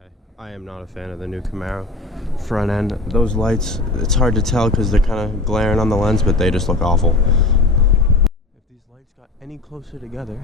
Okay, I am not a fan of the new Camaro front end. Those lights, it's hard to tell because they're kind of glaring on the lens, but they just look awful. If these lights got any closer together,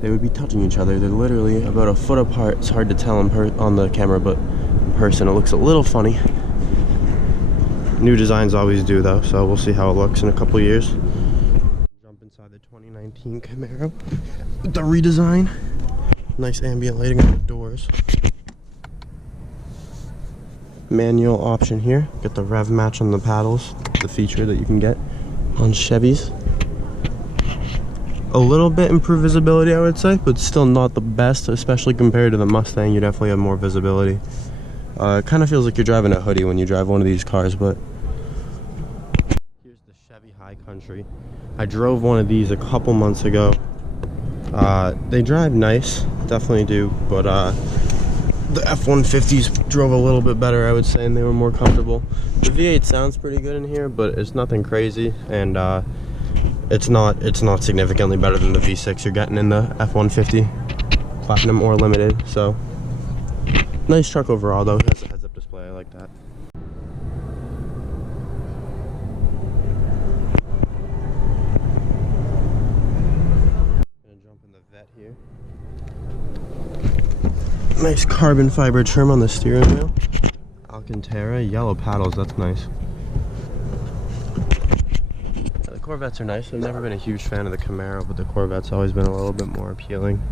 they would be touching each other. They're literally about a foot apart. It's hard to tell on the camera, but in person it looks a little funny. New designs always do though, so we'll see how it looks in a couple years. Jump inside the 2019 Camaro with the redesign. Nice ambient lighting on the doors. Manual option here. Get the rev match on the paddles, the feature that you can get on Chevys. A little bit improved visibility, I would say, but still not the best, especially compared to the Mustang. You definitely have more visibility. It kind of feels like you're driving a hoodie when you drive one of these cars, but here's the Chevy High Country. I drove one of these a couple months ago. They drive nice, definitely do, but the F-150s drove a little bit better, I would say, and they were more comfortable. The V8 sounds pretty good in here, but it's nothing crazy, and it's not significantly better than the V6 you're getting in the F-150 Platinum or Limited. So nice truck overall though. It has a heads-up display, I like that. Gonna jump in the Vet here. Nice carbon fiber trim on the steering wheel. Alcantara, yellow paddles, that's nice. The Corvettes are nice. I've never been a huge fan of the Camaro, but the Corvette's always been a little bit more appealing.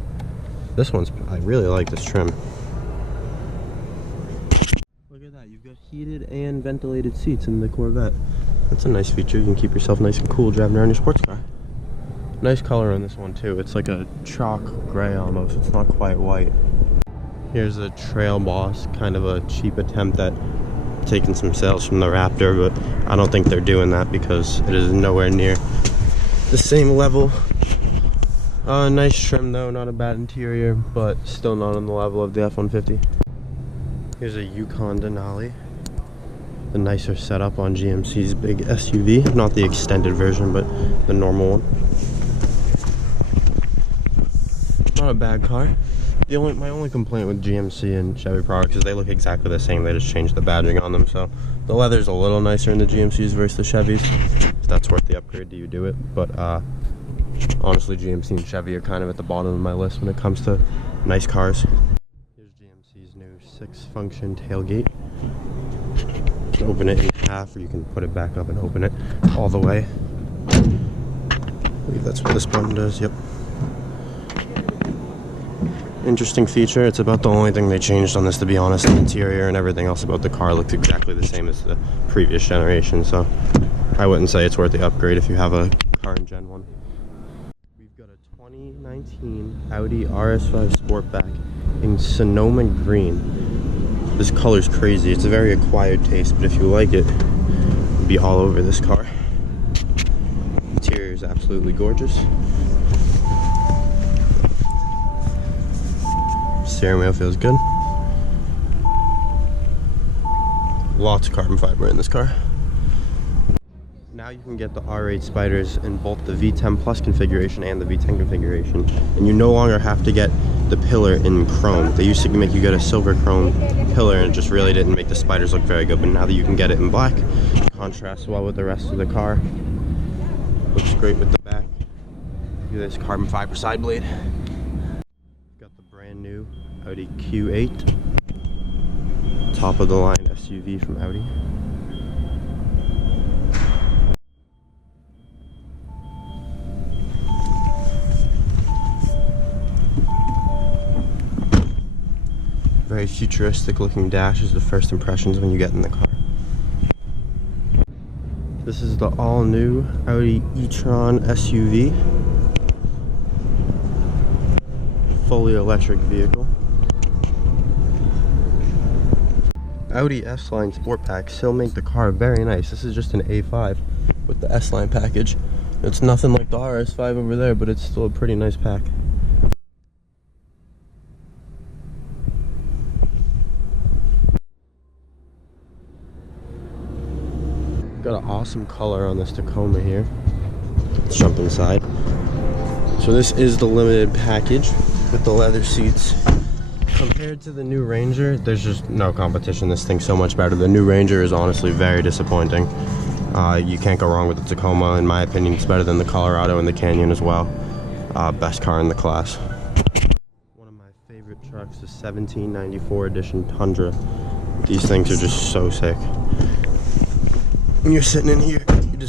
This one's, I really like this trim. Look at that, you've got heated and ventilated seats in the Corvette. That's a nice feature. You can keep yourself nice and cool driving around your sports car. Nice color on this one too. It's like a chalk gray almost. It's not quite white. Here's a Trail Boss, kind of a cheap attempt at taking some sales from the Raptor, but I don't think they're doing that because it is nowhere near the same level. Nice trim though, not a bad interior, but still not on the level of the F-150. Here's a Yukon Denali, the nicer setup on GMC's big SUV, not the extended version, but the normal one. Not a bad car. My only complaint with GMC and Chevy products is they look exactly the same. They just changed the badging on them, so the leather's a little nicer in the GMCs versus the Chevys. If that's worth the upgrade, do you do it? But honestly, GMC and Chevy are kind of at the bottom of my list when it comes to nice cars. Here's GMC's new 6-function tailgate. You can open it in half, or you can put it back up and open it all the way. I believe that's what this button does. Yep. Interesting feature. It's about the only thing they changed on this, to be honest. The interior and everything else about the car looks exactly the same as the previous generation, so I wouldn't say it's worth the upgrade if you have a car in Gen 1. We've got a 2019 Audi RS5 Sportback in Sonoma Green. This color's crazy. It's a very acquired taste, but if you like it, you'll be all over this car. Interior is absolutely gorgeous. Steering wheel feels good. Lots of carbon fiber in this car. Now you can get the R8 Spyders in both the V10 Plus configuration and the V10 configuration, and you no longer have to get the pillar in chrome. They used to make you get a silver chrome pillar, and it just really didn't make the Spyders look very good, but now that you can get it in black, it contrasts well with the rest of the car. Looks great with the back. Look at this carbon fiber side blade. Got the brand new Audi Q8, top of the line SUV from Audi. Very futuristic looking dash is the first impressions when you get in the car. This is the all new Audi e-tron SUV, fully electric vehicle. Audi S-Line Sport Pack still make the car very nice. This is just an A5 with the S-Line package. It's nothing like the RS5 over there, but it's still a pretty nice pack. Got an awesome color on this Tacoma here. Let's jump inside. So this is the limited package with the leather seats. Compared to the new Ranger, there's just no competition. This thing's so much better. The new Ranger is honestly very disappointing. You can't go wrong with the Tacoma. In my opinion, it's better than the Colorado and the Canyon as well. Best car in the class. One of my favorite trucks is 1794 edition Tundra. These things are just so sick. When you're sitting in here, you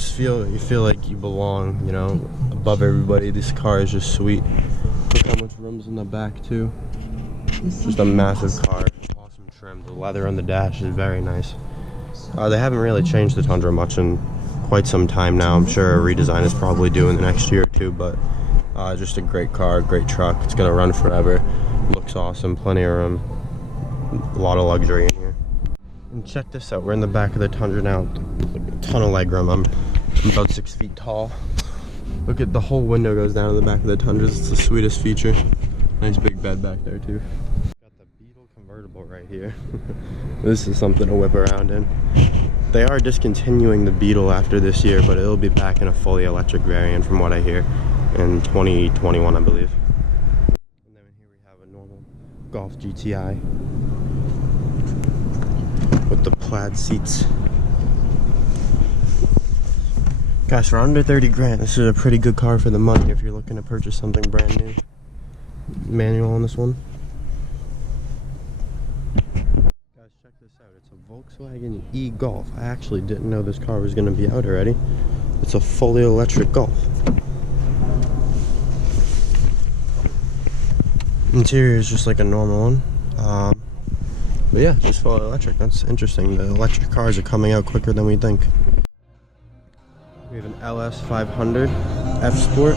feel like you belong, you know, above everybody. This car is just sweet. Look how much room's in the back too. Just a massive car, awesome trim. The leather on the dash is very nice. They haven't really changed the Tundra much in quite some time now. I'm sure a redesign is probably due in the next year or two, but just a great car, great truck. It's gonna run forever. Looks awesome, plenty of room, a lot of luxury in here. And check this out, we're in the back of the Tundra now. Like a ton of legroom. I'm about 6 feet tall. Look at the whole window goes down to the back of the Tundras. It's the sweetest feature. Nice big bed back there too. Got the Beetle convertible right here. This is something to whip around in. They are discontinuing the Beetle after this year, but it'll be back in a fully electric variant from what I hear in 2021, I believe. And then here we have a normal Golf GTI with the plaid seats. Guys, for under 30 grand, this is a pretty good car for the money if you're looking to purchase something brand new. Manual on this one. Guys, check this out. It's a Volkswagen e-Golf. I actually didn't know this car was going to be out already. It's a fully electric Golf. Interior is just like a normal one. But yeah, just fully electric. That's interesting. The electric cars are coming out quicker than we think. We have an LS 500 F Sport.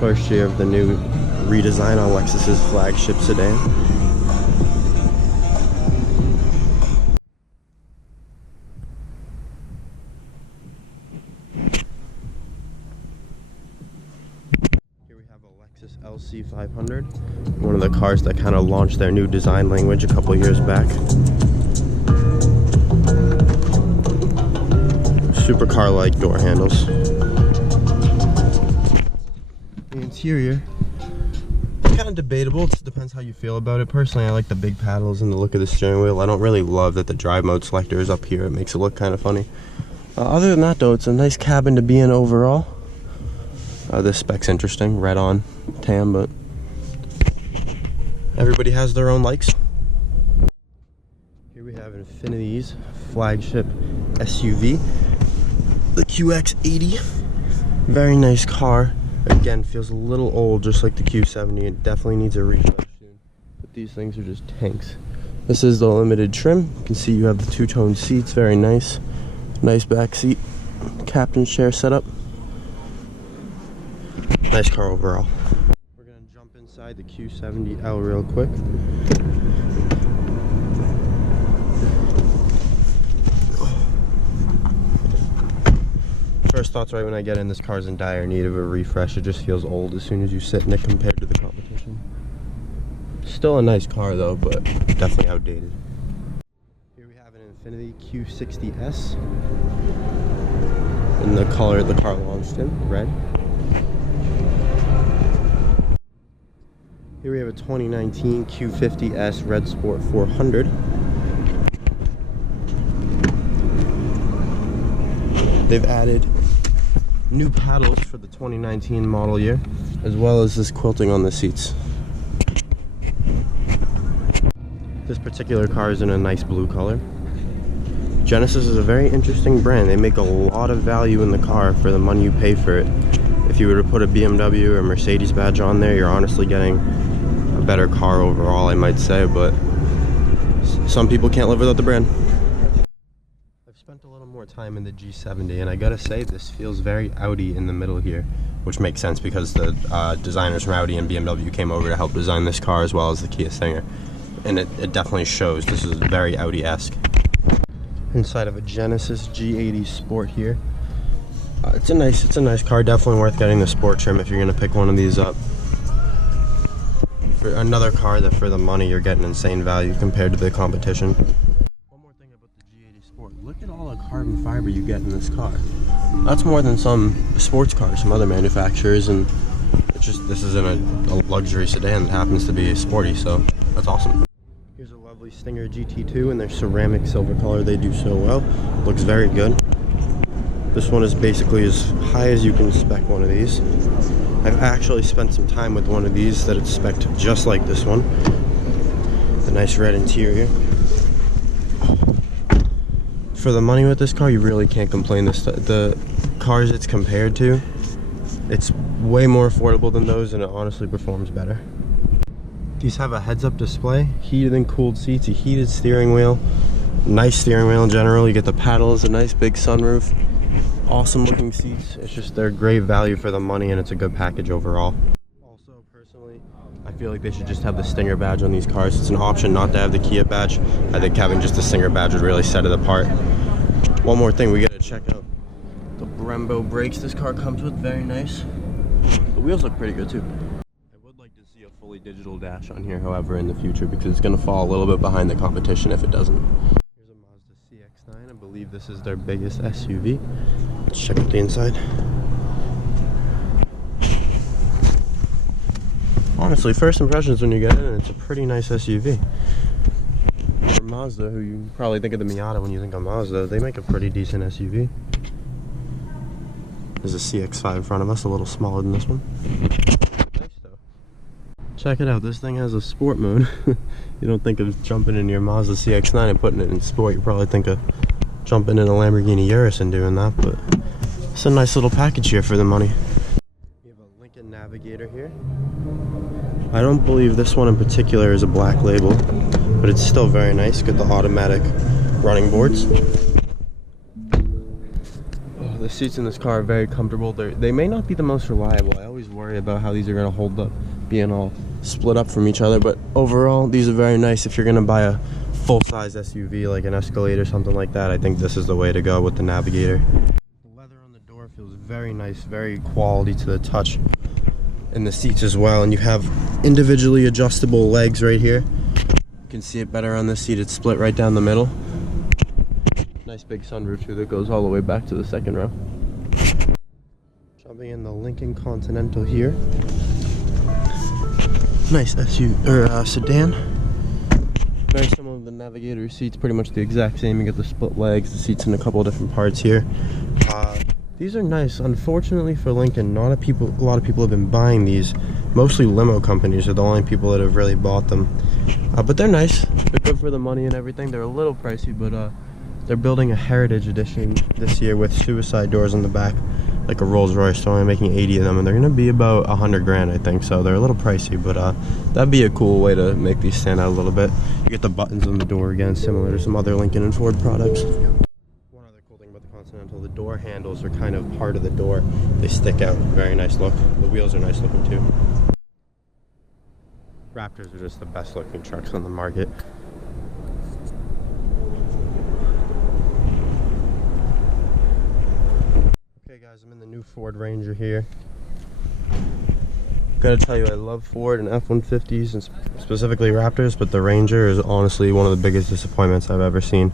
First year of the new redesign on Lexus's flagship sedan. Here we have a Lexus LC 500, one of the cars that kind of launched their new design language a couple years back. Supercar-like door handles. The interior, kind of debatable. It depends how you feel about it. Personally, I like the big paddles and the look of the steering wheel. I don't really love that the drive mode selector is up here. It makes it look kind of funny. Other than that though, it's a nice cabin to be in overall. This spec's interesting, red on tan, but everybody has their own likes. Here we have Infinity's flagship SUV, the QX80. Very nice car. Again, feels a little old, just like the Q70. It definitely needs a refresh soon. But these things are just tanks. This is the limited trim. You can see you have the two-tone seats, very nice. Nice back seat, captain's chair setup. Nice car overall. We're gonna jump inside the Q70L real quick. First thoughts right when I get in, this car's in dire need of a refresh. It just feels old as soon as you sit in it compared to the competition. Still a nice car though, but definitely outdated. Here we have an Infiniti Q60S in the color the car launched in, red. Here we have a 2019 Q50S Red Sport 400. They've added new paddles for the 2019 model year, as well as this quilting on the seats. This particular car is in a nice blue color. Genesis is a very interesting brand. They make a lot of value in the car for the money you pay for it. If you were to put a BMW or Mercedes badge on there, you're honestly getting a better car overall, I might say, but some people can't live without the brand. Spent a little more time in the G70, and I gotta say this feels very Audi in the middle here, which makes sense because the designers from Audi and BMW came over to help design this car as well as the Kia Stinger, and it definitely shows. This is very Audi-esque. Inside of a Genesis G80 Sport here. It's a nice car. Definitely worth getting the sport trim if you're gonna pick one of these up. For another car that for the money you're getting insane value compared to the competition. Look at all the carbon fiber you get in this car. That's more than some sports cars, some other manufacturers, and this isn't a luxury sedan that happens to be sporty, so that's awesome. Here's a lovely Stinger GT2 in their ceramic silver color. They do so well. Looks very good. This one is basically as high as you can spec one of these. I've actually spent some time with one of these that it's spec'd just like this one. The nice red interior. For the money with this car, you really can't complain. The cars it's compared to, it's way more affordable than those, and it honestly performs better. These have a heads-up display, heated and cooled seats, a heated steering wheel, nice steering wheel in general. You get the paddles, a nice big sunroof, awesome looking seats. It's just, they're great value for the money, and it's a good package overall. Also, personally, I feel like they should just have the Stinger badge on these cars. It's an option not to have the Kia badge. I think having just the Stinger badge would really set it apart. One more thing, we gotta check out the Brembo brakes this car comes with. Very nice. The wheels look pretty good too. I would like to see a fully digital dash on here, however, in the future, because it's going to fall a little bit behind the competition if it doesn't. Here's a Mazda CX-9. I believe this is their biggest SUV. Let's check out the inside. Honestly, first impressions when you get in, it's a pretty nice SUV. For Mazda, who you probably think of the Miata when you think of Mazda, they make a pretty decent SUV. There's a CX-5 in front of us, a little smaller than this one. Nice though. Check it out, this thing has a sport mode. You don't think of jumping in your Mazda CX-9 and putting it in sport. You probably think of jumping in a Lamborghini Urus and doing that, but it's a nice little package here for the money. We have a Lincoln Navigator here. I don't believe this one in particular is a black label, but it's still very nice. Got the automatic running boards. The seats in this car are very comfortable. They may not be the most reliable. I always worry about how these are going to hold up being all split up from each other, but overall these are very nice. If you're going to buy a full-size SUV like an Escalade or something like that, I think this is the way to go with the Navigator. The leather on the door feels very nice, very quality to the touch, and the seats as well. And you have individually adjustable legs right here. You can see it better on this seat. It's split right down the middle. Nice big sunroof too that goes all the way back to the second row. Jumping in the Lincoln Continental here. Nice sedan. Very similar to the Navigator seats, pretty much the exact same. You get the split legs, the seats in a couple of different parts here. These are nice. Unfortunately for Lincoln, not a lot of people have been buying these. Mostly limo companies are the only people that have really bought them. But they're nice. They're good for the money and everything. They're a little pricey, but they're building a Heritage Edition this year with suicide doors on the back, like a Rolls Royce. They're only making 80 of them, and they're going to be about 100 grand, I think. So they're a little pricey, but that'd be a cool way to make these stand out a little bit. You get the buttons on the door again, similar to some other Lincoln and Ford products. One other cool thing about the Continental, the door handles are kind of part of the door. They stick out. Very nice look. The wheels are nice looking too. Raptors are just the best looking trucks on the market. Okay guys, I'm in the new Ford Ranger here. Gotta tell you, I love Ford and F-150s and specifically Raptors, but the Ranger is honestly one of the biggest disappointments I've ever seen.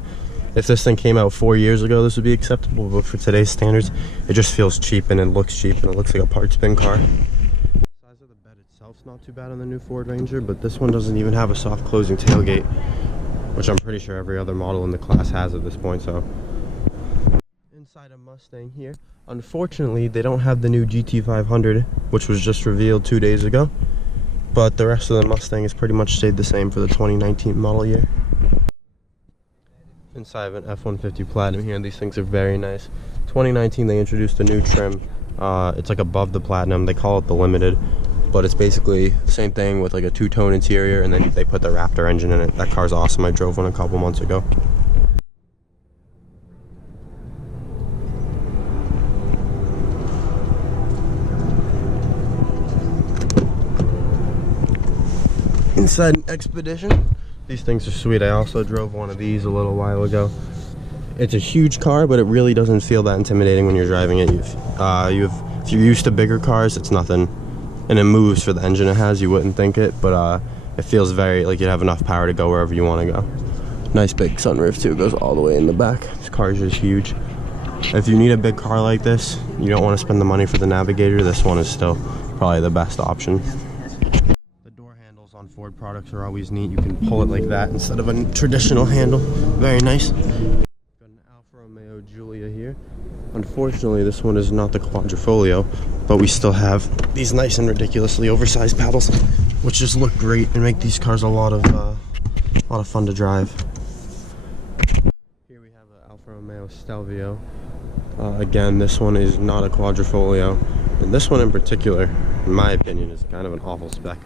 If this thing came out 4 years ago, this would be acceptable, but for today's standards, it just feels cheap and it looks cheap and it looks like a parts bin car. The size of the bed itself's not too bad on the new Ford Ranger, but this one doesn't even have a soft closing tailgate, which I'm pretty sure every other model in the class has at this point. So inside a Mustang here. Unfortunately, they don't have the new GT500, which was just revealed 2 days ago, but the rest of the Mustang has pretty much stayed the same for the 2019 model year. Inside of an F-150 Platinum here, and these things are very nice. 2019 they introduced a new trim. It's like above the Platinum. They call it the Limited, but it's basically the same thing with like a two-tone interior, and then they put the Raptor engine in it. That car's awesome. I drove one a couple months ago. Inside an Expedition. These things are sweet. I also drove one of these a little while ago. It's a huge car, but it really doesn't feel that intimidating when you're driving it. If you're used to bigger cars, it's nothing, and it moves for the engine it has. You wouldn't think it, but it feels very like you'd have enough power to go wherever you want to go. Nice big sunroof too, goes all the way in the back. This car is just huge. If you need a big car like this, you don't want to spend the money for the Navigator, this one is still probably the best option. The door handles on Ford products are always neat. You can pull it like that instead of a traditional handle. Very nice. Got an Alfa Romeo Giulia here. Unfortunately, this one is not the quadrifoglio, but we still have these nice and ridiculously oversized paddles, which just look great and make these cars a lot of fun to drive. Here we have an Alfa Romeo Stelvio. Again, this one is not a quadrifoglio, and this one in particular, in my opinion, is kind of an awful spec.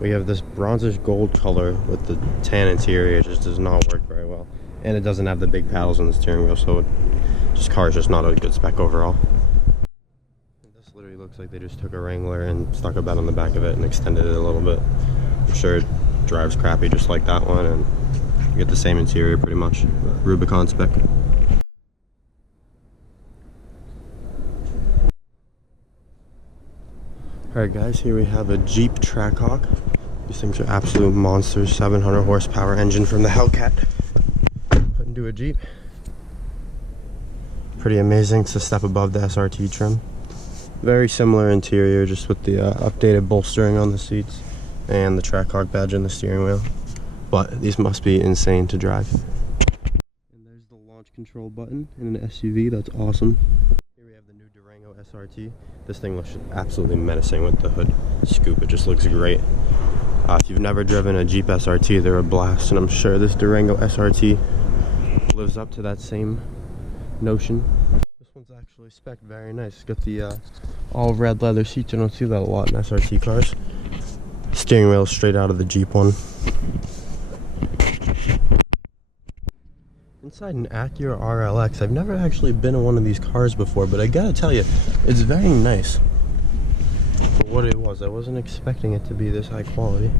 We have this bronzish gold color with the tan interior. It just does not work very well, and it doesn't have the big paddles on the steering wheel, so this car is just not a good spec overall. This literally looks like they just took a Wrangler and stuck a bed on the back of it and extended it a little bit. I'm sure it drives crappy just like that one, and you get the same interior pretty much. Rubicon spec. Alright guys, here we have a Jeep Trackhawk. These things are absolute monsters. 700 horsepower engine from the Hellcat. Put into a Jeep. Pretty amazing. It's a step above the SRT trim. Very similar interior, just with the updated bolstering on the seats and the Trackhawk badge in the steering wheel. But these must be insane to drive. And there's the launch control button in an SUV. That's awesome. Here we have the new Durango SRT. This thing looks absolutely menacing with the hood scoop. It just looks great. If you've never driven a Jeep SRT, they're a blast, and I'm sure this Durango SRT lives up to that same notion. This one's actually spec'd very nice. It's got the all red leather seats. You don't see that a lot in SRT cars. Steering wheel straight out of the Jeep one. Inside an Acura RLX. I've never actually been in one of these cars before, but I gotta tell you, it's very nice for what it was. I wasn't expecting it to be this high quality.